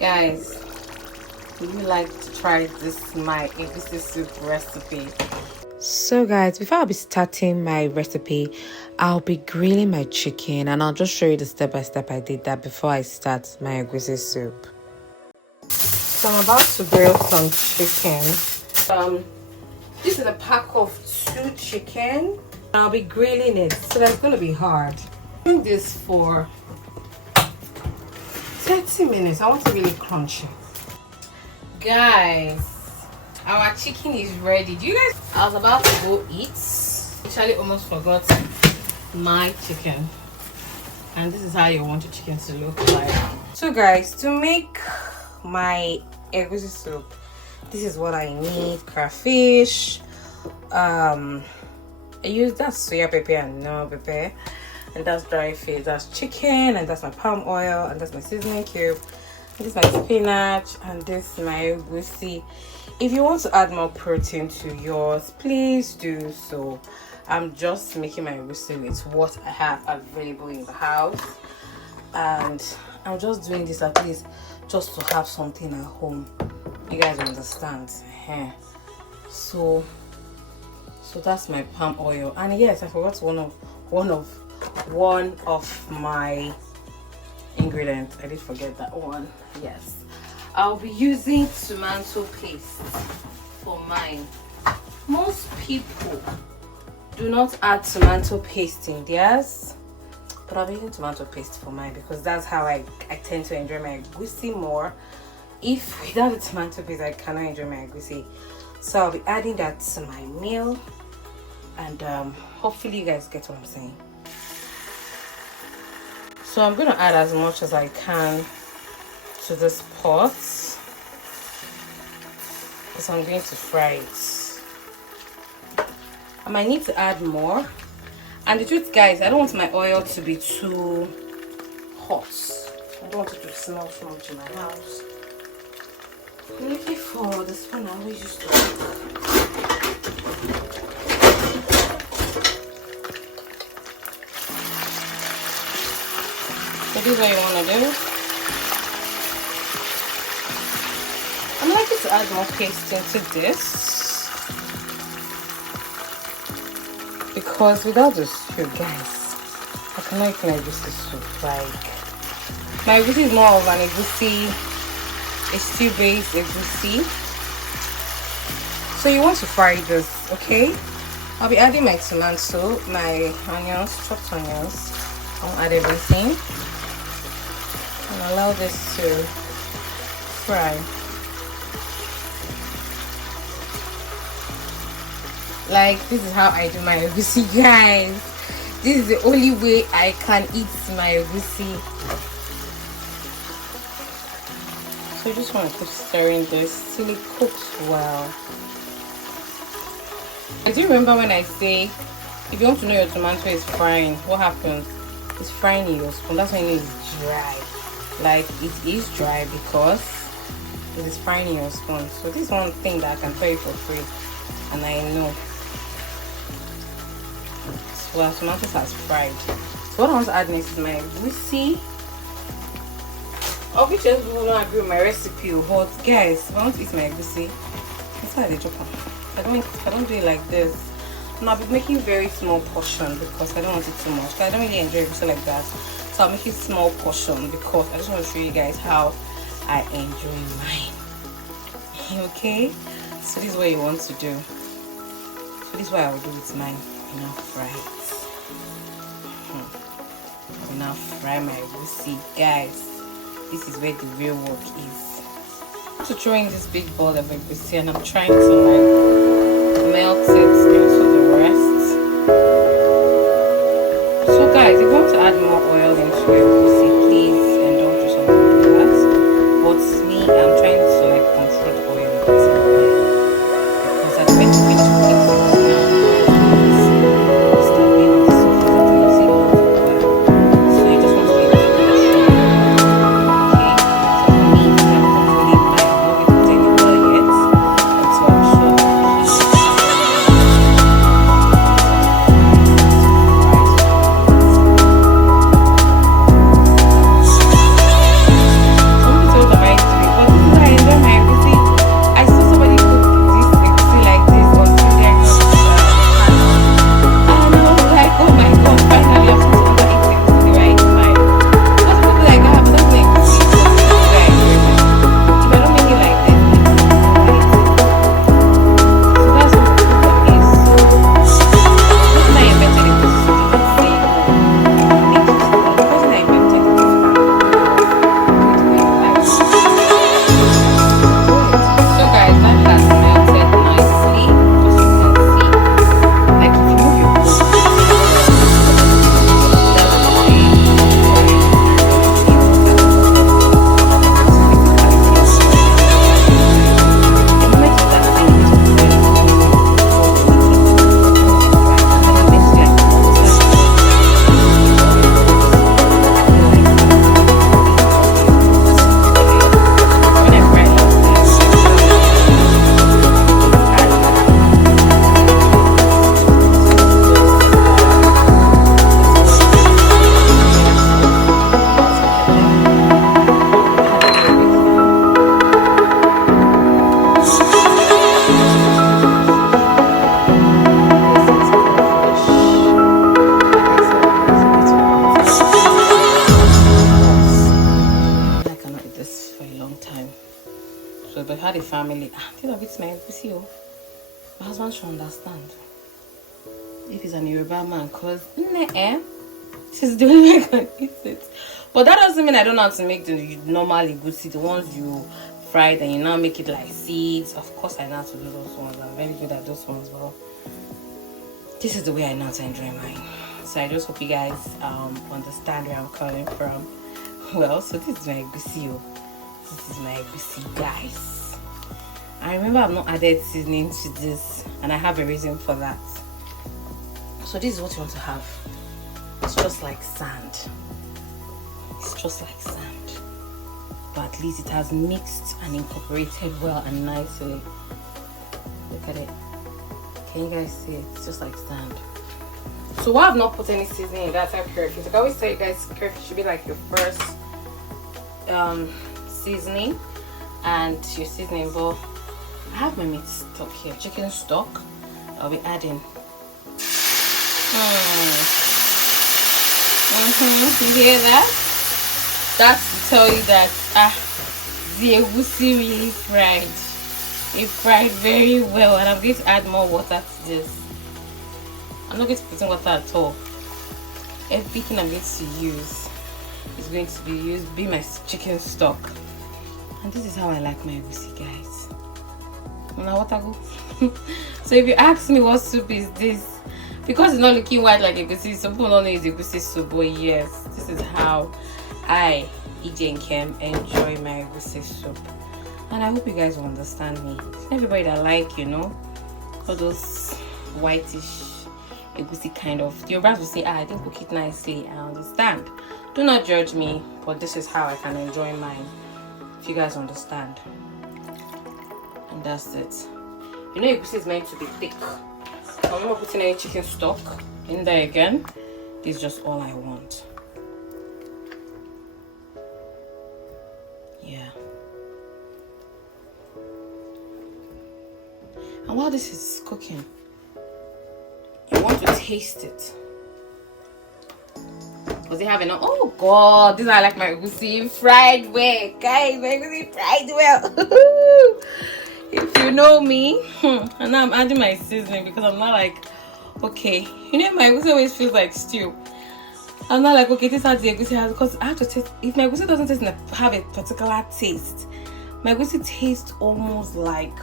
Guys, would you like to try this my egusi soup recipe? So guys, before I'll be starting my recipe, I'll be grilling my chicken and I'll just show you the step by step I did that before I start my egusi soup. So I'm about to grill some chicken. This is a pack of 2 chicken. I'll be grilling it, so that's gonna be hard. I'm doing this for 30 minutes. I want to really crunch it. Guys, our chicken is ready. Do you guys? I was about to go eat. Actually, almost forgot my chicken. And this is how you want your chicken to look like. So guys, to make my egusi soup, this is what I need. Crayfish. I use that suya pepper and no pepper. And that's dry fish, that's chicken, and that's my palm oil, and that's my seasoning cube, and this is my spinach, and this is my egusi. If you want to add more protein to yours, please do so. I'm just making my egusi with what I have available in the house, and I'm just doing this at least just to have something at home. You guys understand? So that's my palm oil, and yes, I forgot one of my ingredients. I did forget that one. Yes, I'll be using tomato paste for mine. Most people do not add tomato paste in theirs, but I'll be using tomato paste for mine because that's how I tend to enjoy my egusi more. If without the tomato paste I cannot enjoy my egusi, so I'll be adding that to my meal, and hopefully you guys get what I'm saying. So I'm going to add as much as I can to this pot because I'm going to fry it. I might need to add more. And the truth, guys, I don't want my oil to be too hot. I don't want it to smell too much in my house. I'm looking for the spoon I always used to use. So this is what you want to do. I'm likely to add more paste into this because without the soup, guys, I cannot eat my egusi soup. Like, my egusi is more of an egusi, a stew-based egusi. So you want to fry this, okay? I'll be adding my tomato, my onions, chopped onions. I'll add everything. And allow this to fry. Like, this is how I do my egusi, guys. This is the only way I can eat my egusi. So you just want to keep stirring this till it cooks well. I do remember when I say, if you want to know your tomato is frying, what happens? It's frying in your spoon. That's when it is dry. Like, it is dry because it is frying in your spoon. So this is one thing that I can tell you for free, and I know. So our tomatoes has fried. So what I want to add next is my egusi. Obviously people don't agree with my recipe, but guys, if I want to eat my egusi, that's why I chop on. I don't do it like this. And I'll be making very small portion because I don't want it too much. I don't really enjoy egusi like that. So I'll make it small portion because I just want to show you guys how I enjoy mine. Okay? So this is what you want to do. So this is what I will do with mine. You now fry it. You now fry my egusi, guys. This is where the real work is. I'm to throw in this big bowl of egusi and I'm trying to like melt it into the rest. So guys, if you want to add more oil into your egusi, please indulge yourself with that. But me, I'm trying to like control the oil because I'm going to finish cooking this now. Start being on the surface of the egusi. So you just want to be able to control it. Okay? So for me, I'm controlling mine. I'm not going to put any oil yet until I'm sure. time. So they had a family. Think of it, my egusi. My husband should understand. If he's an Yoruba man, cause she's doing way I can eat it. But that doesn't mean I don't know how to make the normal egusi, the ones you fry and you now make it like seeds. Of course I know how to do those ones. I'm very good at those ones, but this is the way I know how to enjoy mine. So I just hope you guys understand where I'm coming from. Well, so this is my egusi. This is my egusi, guys. I remember I've not added seasoning to this, and I have a reason for that. So this is what you want to have. It's just like sand. It's just like sand. But at least it has mixed and incorporated well and nicely. Look at it. Can you guys see it? It's just like sand. So why I've not put any seasoning in that type of curry fish? Like I always tell you guys, curry fish should be like your first seasoning and your seasoning. But I have my meat stock here, chicken stock. I'll be adding. You hear that? That's to tell you that the egusi really fried. It fried very well, and I'm going to add more water to this. I'm not going to put in water at all. Everything I'm going to use is going to be my chicken stock. And this is how I like my egusi, guys. Now water go. So if you ask me what soup is this, because it's not looking white like egusi soup, people don't know it's egusi soup, but yes, this is how I, EJ and Kem, enjoy my egusi soup. And I hope you guys will understand me. It's not everybody that like, you know, all those whitish egusi kind of. The Yorubas will say, I didn't cook it nicely. I understand. Do not judge me, but this is how I can enjoy mine. If you guys understand. And that's it. You know, egusi is meant to be thick. I'm not putting any chicken stock in there again. This is just all I want. Yeah. And while this is cooking, you want to taste it. Does it have enough? Oh God, this is how I like my egusi fried well, guys. My egusi fried well. If you know me, and now I'm adding my seasoning because I'm not like, okay, you know, my egusi always feels like stew. I'm not like, okay, this is how the egusi has, because I have to taste. If my egusi doesn't have a particular taste, my egusi tastes almost like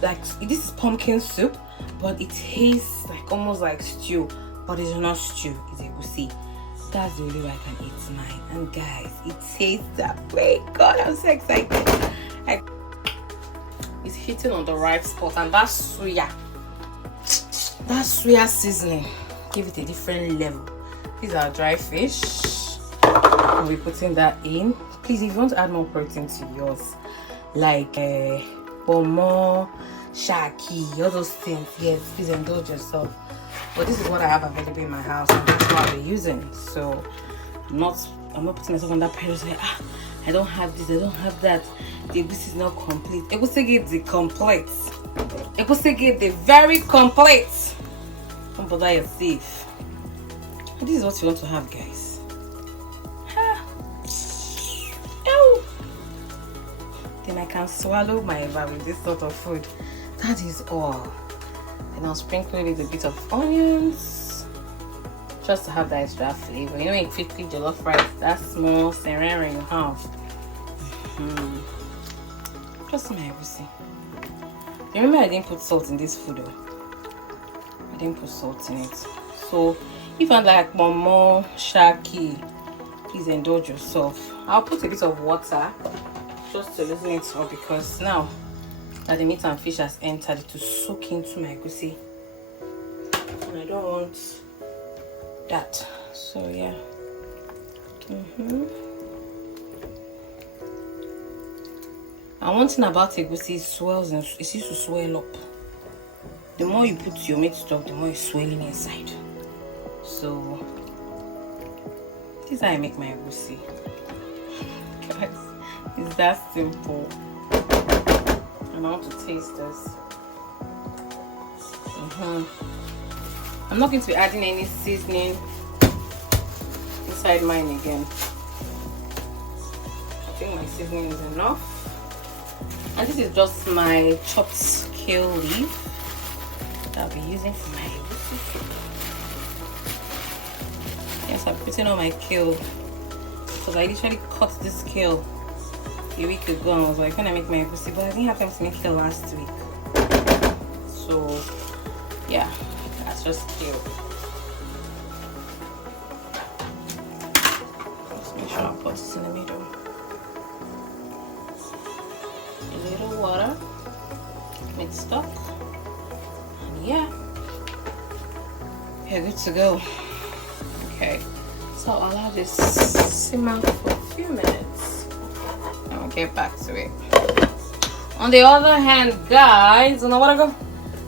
this is pumpkin soup, but it tastes like almost like stew, but it's not stew, it's egusi. That's the only way I can eat mine. And guys, it tastes that way. God, I'm so excited. It's hitting on the right spot, and that suya seasoning give it a different level. These are dry fish. We'll be putting that in. Please, if you want to add more protein to yours, like bomo, shaki, all those things, yes, please indulge yourself. But this is what I have available in my house, and that's what I'll be using. So I'm not putting myself on that pressure to say, I don't have this, I don't have that. The egusi is not complete. Egusi get the complete. Egusi get the very complete. Don't bother yourself. And this is what you want to have, guys. Then I can swallow my eva with this sort of food. That is all. Then I'll sprinkle it with a bit of onions, just to have that extra flavor. You know, in quickly jollof rice, that small serrano you have. Just my everything. Remember, I didn't put salt in this food, though. I didn't put salt in it. So if I like momo, shaki, please indulge yourself. I'll put a bit of water just to loosen it up, because now that the meat and fish has entered, to soak into my egusi, and I don't want that. So yeah. And one thing about egusi, it swells and it used to swell up. The more you put your meat stock, the more it's swelling inside. So this is how I make my egusi. Guys, it's that simple. And I want to taste this. I'm not going to be adding any seasoning inside mine again. think my seasoning is enough. And this is just my chopped kale leaf that I'll be using for my egusi. Yes, I'm putting on my kale because I literally cut this kale a week ago and I was like, when I make my egusi, but I didn't have time to make kale last week. So yeah, that's just kale. Just make sure I put this in the middle. A little water, mixed up, and yeah, you're good to go. Okay, so I'll allow this simmer for a few minutes and we'll get back to it. On the other hand, guys, you know what I go?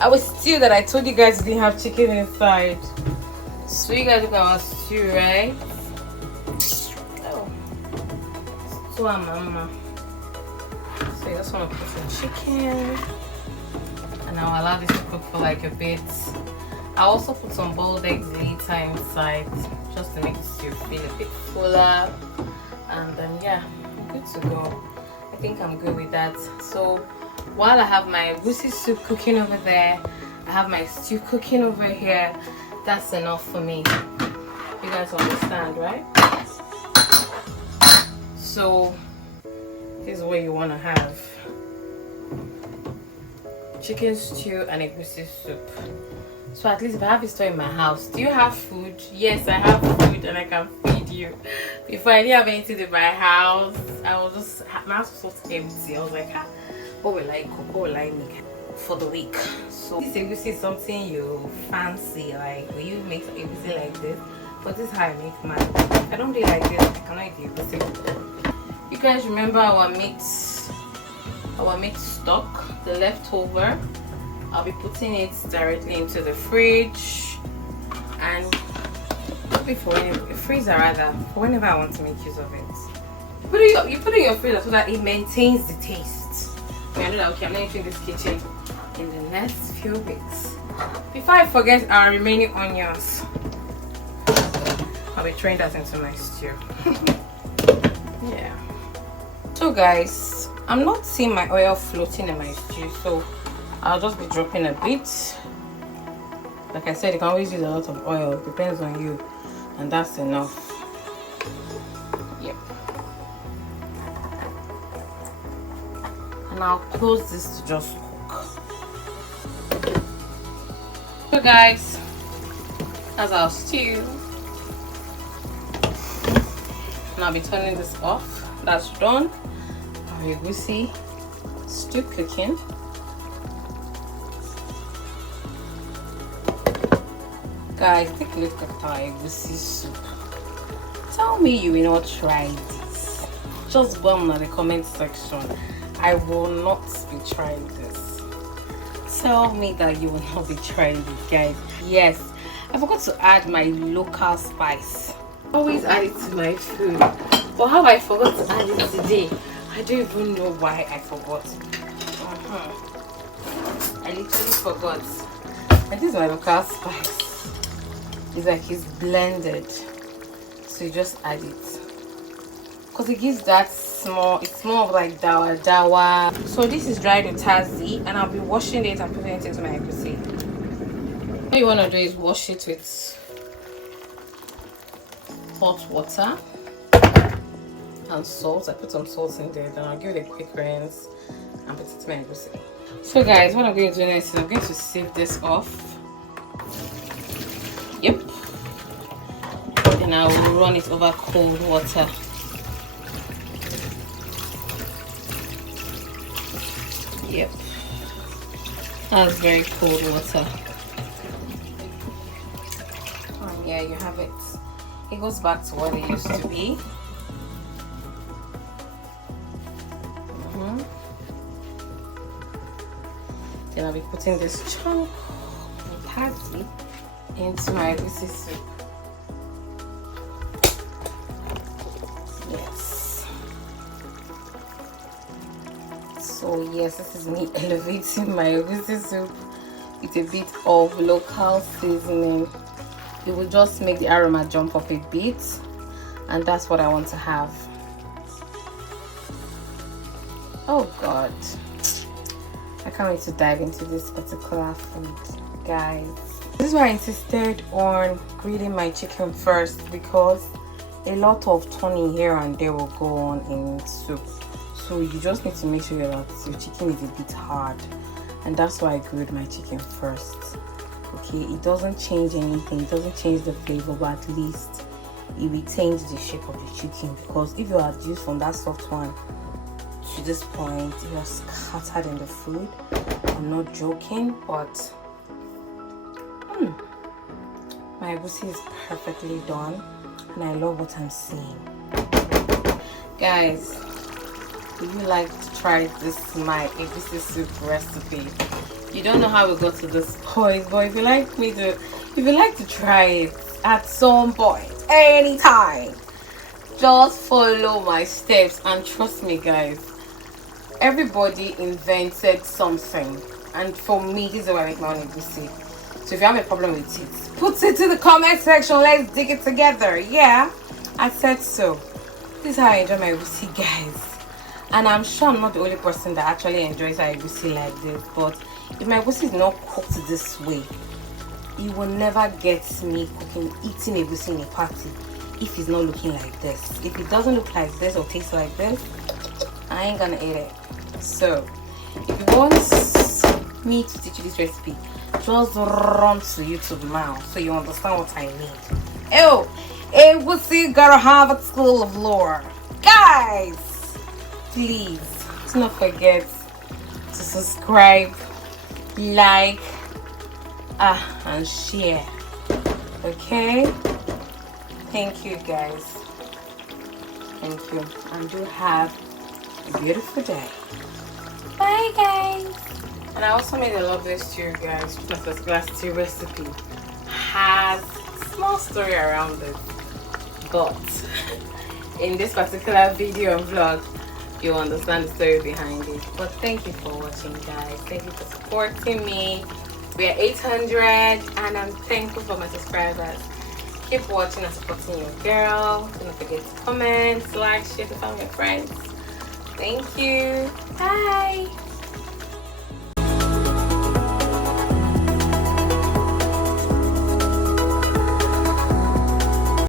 Our stew that I told you guys didn't have chicken inside. So you guys look at our stew, right? Oh, so mama. So you just want to put some chicken, and I'll allow this to cook for like a bit. I'll also put some boiled eggs later inside, just to make the stew feel a bit fuller. And then yeah, good to go. I think I'm good with that. So while I have my egusi soup cooking over there, I have my stew cooking over here. That's enough for me. You guys understand, right? So this is what you want to have: chicken stew and egusi soup. So at least if I have a store in my house, do you have food? Yes, I have food and I can feed you. Before I didn't have anything in my house, I was just, my house was so empty. I was like, what will I cook? What will I make for the week? So this egusi is something you fancy, like will you make egusi like this? But this is how I make mine. I don't do it like this. I cannot eat egusi. You guys remember our meat stock, the leftover? I'll be putting it directly into the fridge, and maybe for a freezer rather, for whenever I want to make use of it. You put it in your freezer so that it maintains the taste. I know that, okay, I'm not entering this kitchen in the next few weeks. Before I forget our remaining onions, I'll be throwing that into my stew. Yeah. So guys, I'm not seeing my oil floating in my stew, so I'll just be dropping a bit. Like I said, you can always use a lot of oil, it depends on you, and that's enough. Yep. And I'll close this to just cook. So guys, that's our stew. And I'll be turning this off. That's done. Our egusi stew cooking. Guys, take a look at our egusi soup. Tell me you will not try this. Just go on the comment section. I will not be trying this. Tell me that you will not be trying it, guys. Yes, I forgot to add my local spice. I always add it to my food, but how I forgot to add it today, I don't even know why I forgot. I literally forgot. And this is my local spice. It's like it's blended, so you just add it because it gives that small, it's more of like dawa. So this is dried utazi, and I'll be washing it and putting it into my egusi. What you want to do is wash it with hot water and salt. I put some salt in there, then I'll give it a quick rinse and put it to my egusi. So guys, what I'm going to do next is I'm going to sieve this off. Yep. Then I will run it over cold water. Yep. That's very cold water. And yeah, you have it. It goes back to what it used to be. Then I'll be putting this chunk of parsley into my egusi soup. Yes. So yes, this is me elevating my egusi soup with a bit of local seasoning. It will just make the aroma jump up a bit, and that's what I want to have. Oh god, I can't wait to dive into this particular food, guys. This is why I insisted on grilling my chicken first, because a lot of turning here and there will go on in soup. So you just need to make sure that your chicken is a bit hard, and that's why I grilled my chicken first. Okay, it doesn't change anything, it doesn't change the flavor, but at least it retains the shape of the chicken, because if you had used from that soft one to this point, it was scattered in the food. I'm not joking, but my egusi is perfectly done, and I love what I'm seeing. Guys, would you like to try this my egusi soup recipe? You don't know how we got to this point, but if you like to try it at some point, anytime, just follow my steps, and trust me, guys, everybody invented something, and for me, this is how I make my own egusi. So if you have a problem with it, put it in the comment section. Let's dig it together. Yeah, I said so. This is how I enjoy my egusi, guys. And I'm sure I'm not the only person that actually enjoys our egusi like this. But if my egusi is not cooked this way, you will never get me eating egusi in a party if it's not looking like this. If it doesn't look like this or taste like this, I ain't gonna eat it. So if you want me to teach you this recipe, just run to YouTube now so you understand what I mean. Oh, egusi gotta have a school of lore, guys. Please do not forget to subscribe, like, and share. Okay, thank you, guys. Thank you, and do have a beautiful day. Bye, guys. And I also made a lovely stew, guys. My first class stew recipe has a small story around it, but in this particular video and vlog, you'll understand the story behind it. But thank you for watching, guys. Thank you for supporting me. We are 800, and I'm thankful for my subscribers. Keep watching and supporting your girl. Don't forget to comment, like, share with family and friends. Thank you. Bye.